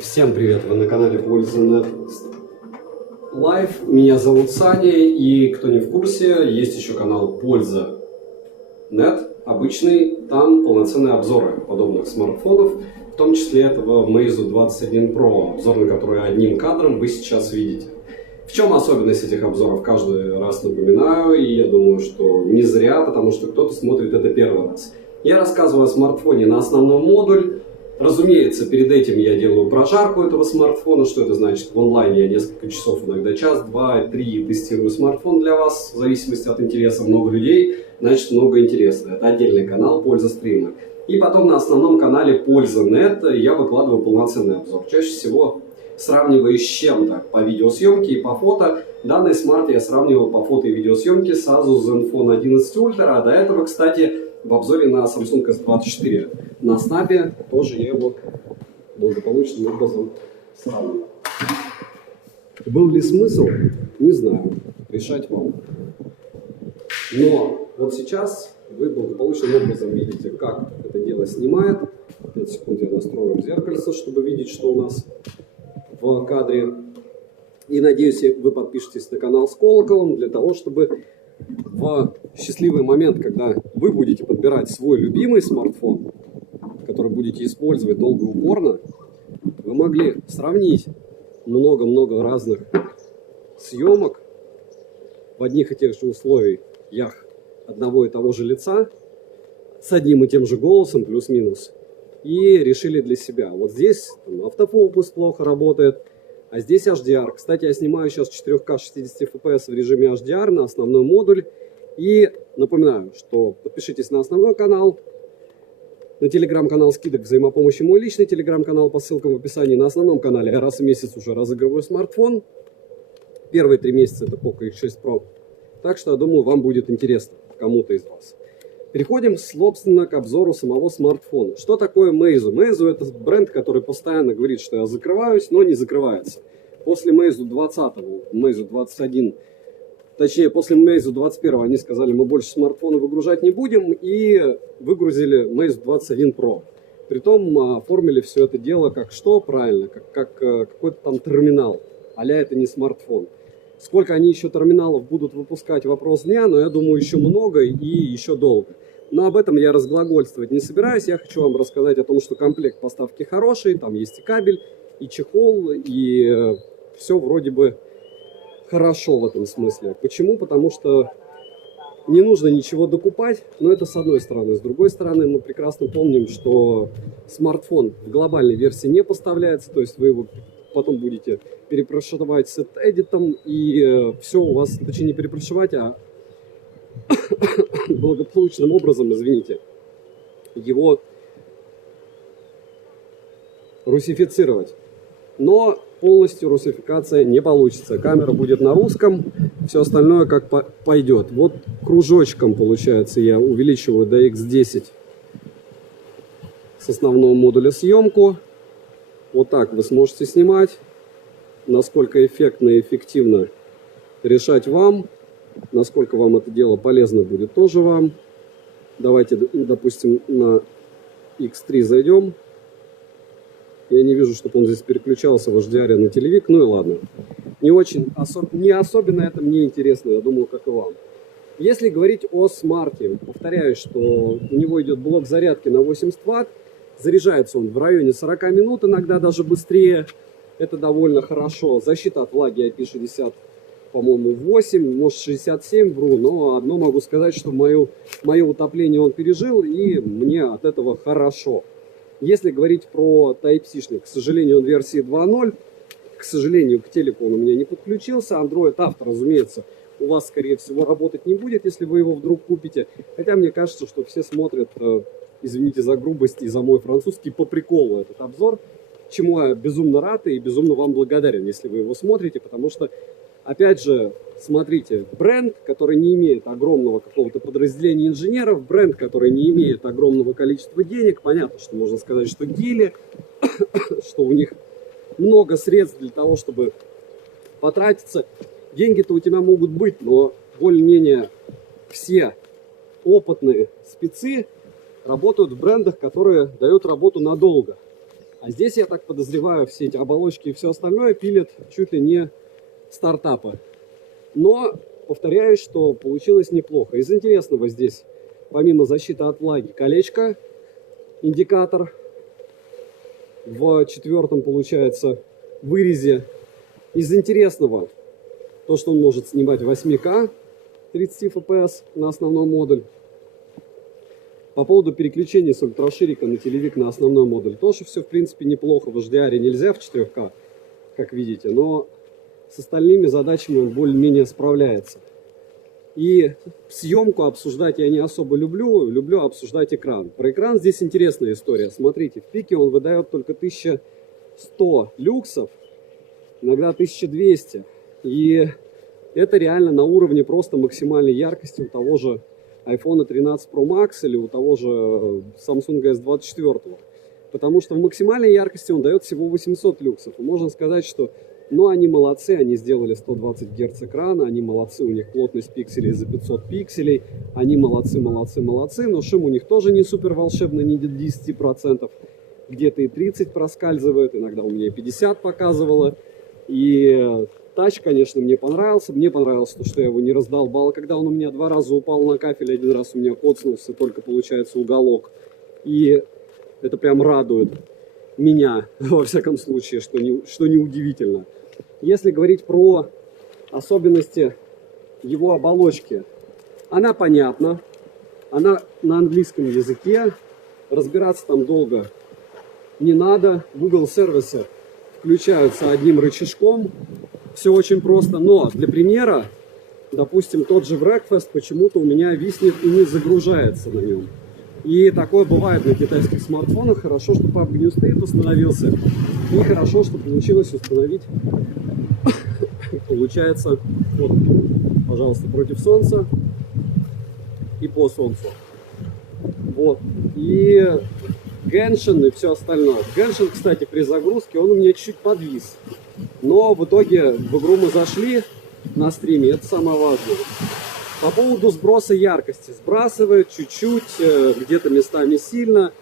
Всем привет! Вы на канале Польза.нет Live. Меня зовут Саня, и кто не в курсе, есть еще канал Польза.нет, обычный, там полноценные обзоры подобных смартфонов, в том числе этого Meizu 21 Pro, обзор на который одним кадром вы сейчас видите. В чем особенность этих обзоров, каждый раз напоминаю, и я думаю, что не зря, потому что кто-то смотрит это первый раз. Я рассказываю о смартфоне на основной модуль. Разумеется, перед этим я делаю прожарку этого смартфона. Что это значит? В онлайне я несколько часов, иногда час, два, три тестирую смартфон для вас, в зависимости от интереса. Много людей, значит много интереса. Это отдельный канал Польза стример. И потом на основном канале Польза.нет я выкладываю полноценный обзор. Чаще всего сравниваю с чем-то по видеосъемке и по фото. Данный смарт я сравнивал по фото и видеосъемке с Asus Zenfone 11 Ultra, а до этого, кстати, в обзоре на Samsung S24. На снапе тоже я его благополучным образом сравнивал. Был ли смысл? Не знаю. Решать вам. Но вот сейчас вы благополучным образом видите, как это дело снимает. 5 секунд я настрою зеркальце, чтобы видеть, что у нас в кадре. И надеюсь, вы подпишетесь на канал с колоколом, для того, чтобы в счастливый момент, когда вы будете подбирать свой любимый смартфон, который будете использовать долго и упорно, вы могли сравнить много-много разных съемок в одних и тех же условиях одного и того же лица, с одним и тем же голосом, плюс-минус, и решили для себя. Вот здесь автофокус плохо работает, а здесь HDR. Кстати, я снимаю сейчас 4К 60 FPS в режиме HDR на основной модуль. И напоминаю, что подпишитесь на основной канал, на телеграм-канал скидок взаимопомощи, мой личный телеграм-канал по ссылкам в описании. На основном канале я раз в месяц уже разыгрываю смартфон. Первые 3 месяца это Poco X6 Pro. Так что, я думаю, вам будет интересно, кому-то из вас. Переходим, собственно, к обзору самого смартфона. Что такое Meizu? Meizu — это бренд, который постоянно говорит, что я закрываюсь, но не закрывается. После Meizu 20, Meizu 21, точнее, после Meizu 21 они сказали, мы больше смартфоны выгружать не будем, и выгрузили Meizu 21 Pro. Притом оформили все это дело как что? Правильно, как какой-то там терминал, а-ля это не смартфон. Сколько они еще терминалов будут выпускать, вопрос дня, но я думаю, еще много и еще долго. Но об этом я разглагольствовать не собираюсь. Я хочу вам рассказать о том, что комплект поставки хороший, там есть и кабель, и чехол, и все вроде бы хорошо в этом смысле. Почему? Потому что не нужно ничего докупать, но это с одной стороны. С другой стороны, мы прекрасно помним, что смартфон в глобальной версии не поставляется, то есть вы его потом будете перепрошивать с эдитом, и все у вас, точнее не перепрошивать, а благополучным образом, извините, его русифицировать. Но полностью русификация не получится. Камера будет на русском, все остальное как пойдет. Вот кружочком, получается, я увеличиваю до X10 с основного модуля съемку. Вот так вы сможете снимать. Насколько эффектно и эффективно решать вам. Насколько вам это дело полезно будет тоже вам. Давайте, допустим, на X3 зайдем. Я не вижу, чтобы он здесь переключался в HDR на телевик. Ну и ладно. Не особенно это мне интересно, я думаю, как и вам. Если говорить о смарте, повторяю, что у него идет блок зарядки на 80 Вт. Заряжается он в районе 40 минут, иногда даже быстрее. Это довольно хорошо. Защита от влаги IP60, по-моему, 8, может 67, вру. Но одно могу сказать, что мое утопление он пережил, и мне от этого хорошо. Если говорить про Type-C, к сожалению, он версии 2.0. К сожалению, к телеку он у меня не подключился. Android Auto, разумеется, у вас, скорее всего, работать не будет, если вы его вдруг купите. Хотя мне кажется, что все смотрят, извините за грубость и за мой французский, по приколу этот обзор. Чему я безумно рад и безумно вам благодарен, если вы его смотрите. Потому что, опять же, смотрите, бренд, который не имеет огромного какого-то подразделения инженеров, бренд, который не имеет огромного количества денег. Понятно, что можно сказать, что гили, что у них много средств для того, чтобы потратиться. Деньги-то у тебя могут быть, но более-менее все опытные спецы работают в брендах, которые дают работу надолго. А здесь, я так подозреваю, все эти оболочки и все остальное пилят чуть ли не стартапы. Но повторяюсь, что получилось неплохо. Из интересного здесь, помимо защиты от влаги, колечко, индикатор. В четвертом, получается, вырезе. Из интересного, то, что он может снимать 8К 30 FPS на основной модуль. По поводу переключения с ультраширика на телевик на основной модуль, тоже все в принципе неплохо. В HDR нельзя в 4К, как видите, но с остальными задачами он более-менее справляется. И съемку обсуждать я не особо люблю обсуждать экран. Про экран здесь интересная история. Смотрите, в пике он выдает только 1100 люксов, иногда 1200. И это реально на уровне просто максимальной яркости у того же iPhone 13 Pro Max или у того же Samsung S24. Потому что в максимальной яркости он дает всего 800 люксов. И можно сказать, что ну, они молодцы, они сделали 120 Гц экрана, они молодцы, у них плотность пикселей за 500 пикселей, они молодцы, но шум у них тоже не супер волшебный, не до 10%, где-то и 30 проскальзывает, иногда у меня и 50 показывало. И тач, конечно, мне понравился то, что я его не раздолбал, когда он у меня 2 раза упал на кафель, 1 раз у меня коцнулся, только получается уголок. И это прям радует меня, во всяком случае, что не удивительно. Если говорить про особенности его оболочки, она понятна, она на английском языке, разбираться там долго не надо. Google сервисы включаются одним рычажком, все очень просто, но для примера, допустим, тот же Breakfast почему-то у меня виснет и не загружается на нем. И такое бывает на китайских смартфонах. Хорошо, что PUBG New State установился. И хорошо, что получилось установить, получается, вот, пожалуйста, против солнца и по солнцу. Вот. И Genshin и все остальное. Genshin, кстати, при загрузке он у меня чуть подвис. Но в итоге в игру мы зашли на стриме. Это самое важное. По поводу сброса яркости. Сбрасывает чуть-чуть, где-то местами сильно.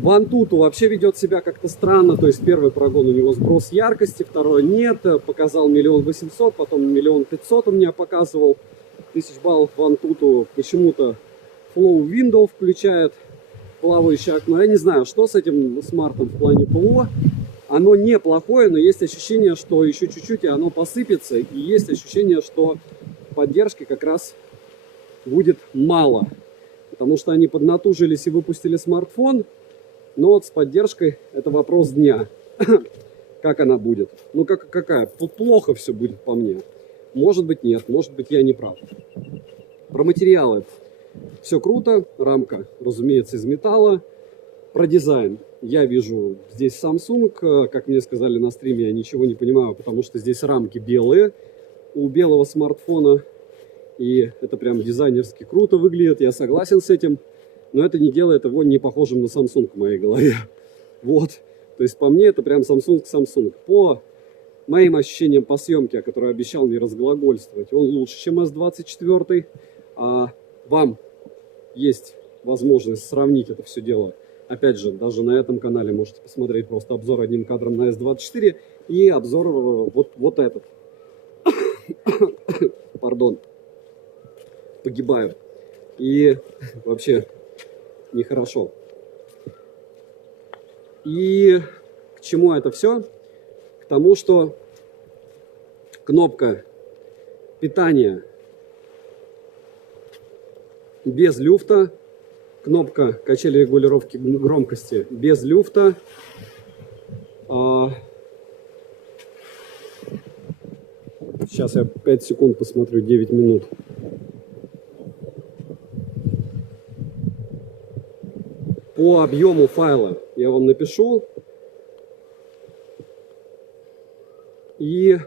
Вантуту вообще ведет себя как-то странно. То есть первый прогон у него сброс яркости, второй нет. Показал 1 800 000, потом 1 500 000 у меня показывал. 1000 баллов Вантуту. Почему-то Flow Window включает плавающее окно. Я не знаю, что с этим смартом в плане ПО. Оно неплохое, но есть ощущение, что еще чуть-чуть и оно посыпется. И есть ощущение, что поддержки как раз будет мало, потому что они поднатужились и выпустили смартфон, но вот с поддержкой это вопрос дня. Как она будет? Ну какая? Плохо все будет по мне. Может быть нет, может быть я не прав. Про материалы. Все круто, рамка, разумеется, из металла. Про дизайн. Я вижу здесь Samsung, как мне сказали на стриме, я ничего не понимаю, потому что здесь рамки белые. У белого смартфона, и это прям дизайнерски круто выглядит, я согласен с этим, но это не делает его не похожим на Samsung в моей голове. Вот, то есть по мне это прям Samsung. По моим ощущениям по съемке, о которой обещал не разглагольствовать, он лучше, чем S24, а вам есть возможность сравнить это все дело. Опять же, даже на этом канале можете посмотреть просто обзор одним кадром на S24 и обзор вот этот. Пардон, погибаю. И вообще нехорошо. И к чему это все? К тому, что кнопка питания без люфта, кнопка качели регулировки громкости без люфта. Сейчас я 5 секунд посмотрю, 9 минут. По объему файла я вам напишу. И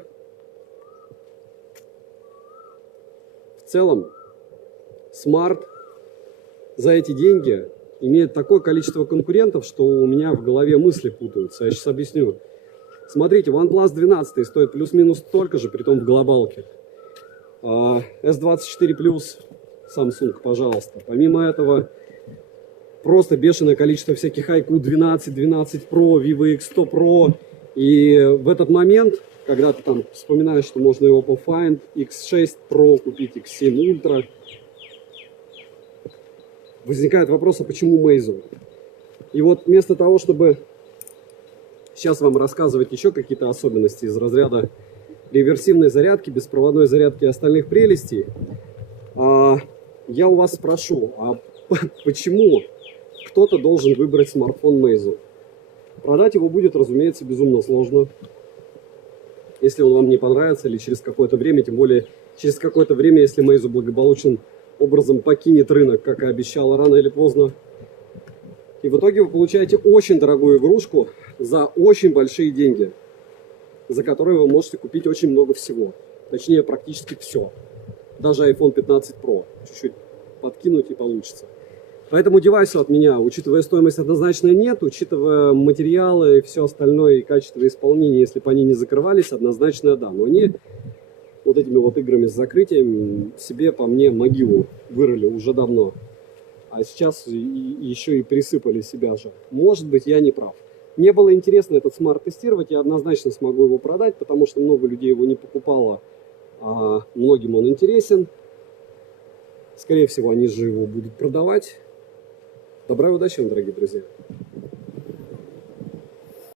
в целом Smart за эти деньги имеет такое количество конкурентов, что у меня в голове мысли путаются. Я сейчас объясню. Смотрите, OnePlus 12 стоит плюс-минус столько же, притом в глобалке. S24 Plus Samsung, пожалуйста. Помимо этого, просто бешеное количество всяких IQ 12, 12 Pro, Vivo X100 Pro. И в этот момент, когда ты там вспоминаешь, что можно его по Find X6 Pro купить, X7 Ultra, возникает вопрос, а почему Meizu? И вот вместо того, чтобы сейчас вам рассказывать еще какие-то особенности из разряда реверсивной зарядки, беспроводной зарядки и остальных прелестей, я у вас спрошу, а почему кто-то должен выбрать смартфон Meizu? Продать его будет, разумеется, безумно сложно, если он вам не понравится, или через какое-то время, тем более через какое-то время, если Meizu благополучным образом покинет рынок, как и обещала, рано или поздно. И в итоге вы получаете очень дорогую игрушку за очень большие деньги, за которые вы можете купить очень много всего. Точнее, практически все. Даже iPhone 15 Pro. Чуть-чуть подкинуть и получится. Поэтому девайсу от меня, учитывая стоимость, однозначно нет. Учитывая материалы и все остальное, и качество исполнения, если бы они не закрывались, однозначно да. Но они вот этими вот играми с закрытием себе, по мне, могилу вырыли уже давно. А сейчас еще и присыпали себя же. Может быть, я не прав. Мне было интересно этот смарт тестировать, я однозначно смогу его продать, потому что много людей его не покупало, а многим он интересен. Скорее всего, они же его будут продавать. Добра и удачи вам, дорогие друзья!